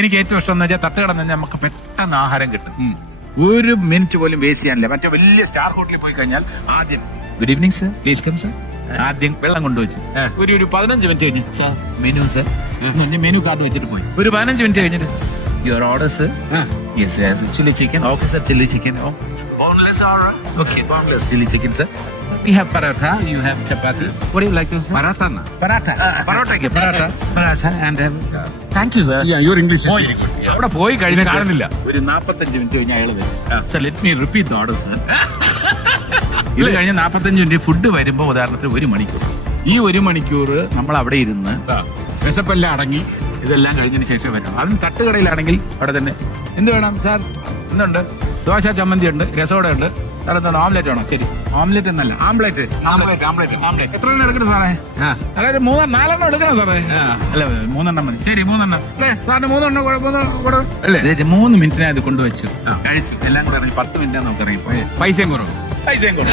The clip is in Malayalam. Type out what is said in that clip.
എനിക്ക് ഏറ്റവും ഇഷ്ടം എന്ന് വെച്ചാൽ തട്ടുകട എന്ന് പറഞ്ഞാൽ നമുക്ക് പെട്ടെന്ന് ആഹാരം കിട്ടും. ഒരു മിനിറ്റ് പോലും വേസ്റ്റ് ചെയ്യാനില്ല. മറ്റേ വലിയ സ്റ്റാർ ഹോട്ടലിൽ പോയി കഴിഞ്ഞാൽ ആദ്യം good evening sir, please come sir, ആദ്യം വെള്ളം കൊണ്ടുവച്ചു ഒരു 15 മിനിറ്റ് കഴിഞ്ഞ് sir menu sir menu card വെച്ചിട്ട് പോയി ഒരു 15 മിനിറ്റ് കഴിഞ്ഞിട്ട് your order sir, yes chilli chicken, okay sir chilli chicken, boneless order, okay boneless chili chicken sir, we have paratha, you have chapati, what do you like to say? Paratha and thank you sir. Yeah, your English is very good. അവിടെ പോയി കഴിഞ്ഞ കാണുന്നില്ല ഒരു 45 മിനിറ്റ് കഴിഞ്ഞ് അയാൾ വരും sir let me repeat the order sir. ഇത് കഴിഞ്ഞ് 45 മിനിറ്റ് ഫുഡ് വരുമ്പോൾ ഉദാഹരണത്തിന് 1 മണിക്കൂർ. ഈ 1 മണിക്കൂർ നമ്മൾ അവിടെ ഇരുന്ന് വിശപ്പെല്ലാം അടങ്ങി ഇതെല്ലാം കഴിഞ്ഞതിന് ശേഷം വരണം. അതിന് തട്ടുകടയിലാണെങ്കിൽ അവിടെ തന്നെ എന്ത് വേണം സാർ, എന്തുണ്ട്, ദോശ ചമ്മന്തി ഉണ്ട്, രസോട ഉണ്ട്, സാർ എന്താണ് ഓംലെറ്റ് വേണോ? ശരി ഓംലെറ്റ് എന്നല്ല ആംപ്ലേറ്റ്. എത്ര എണ്ണം എടുക്കണം സാറേ? അതായത് 4 എടുക്കണം സാറേ. അല്ല 3 മതി. ശരി 3 അല്ലേ സാറിന് 3 കൂടെ 3 മിനിറ്റിനെ അത് കൊണ്ടുവച്ചു കഴിച്ചു. എല്ലാം കൂടെ 10 മിനിറ്റാണ് നമുക്ക് ഇറങ്ങിപ്പോ. പൈസയും കുറവ്. പൈസയും കൂടെ